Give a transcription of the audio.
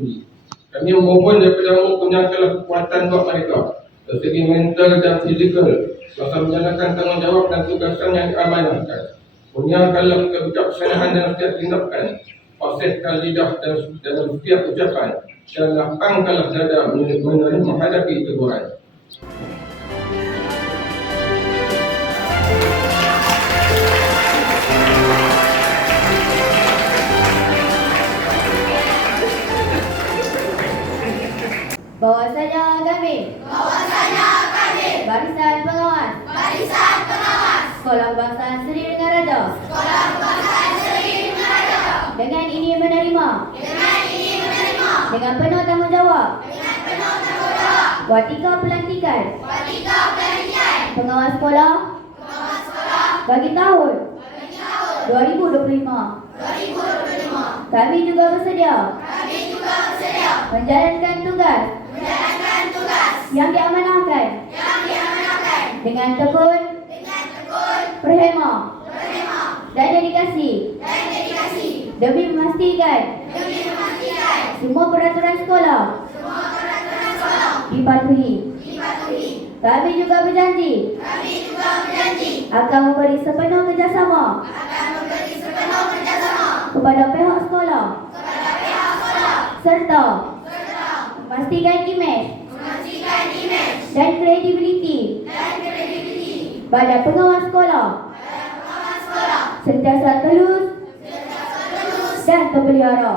sendiri. Kami memohon daripada mempunyai kekuatan buat mereka dari segi mental dan fizikal maka menjalankan tanggungjawab dan tugasan yang diamanahkan. Kurniakanlah kebijaksanaan dalam setiap tindakan, fasihkan lidah dan setiap ucapan, dan lapangkanlah dada menghadapi teguran. Bahwasanya kami Barisan Pengawas Sekolah Kebangsaan Seri Dengaraja dengan ini menerima dengan penuh tanggungjawab watika pelantikan pengawas sekolah bagi tahun 2025. Kami juga bersedia menjalankan tugas yang diamanahkan dengan tekun, perhema dan dedikasi demi memastikan semua peraturan sekolah dipatuhi. Kami juga berjanji akan memberi sepenuh kerjasama kepada pihak sekolah serta memastikan imej dan kredibiliti pada pengawas sekolah sentiasa telus dan terpelihara.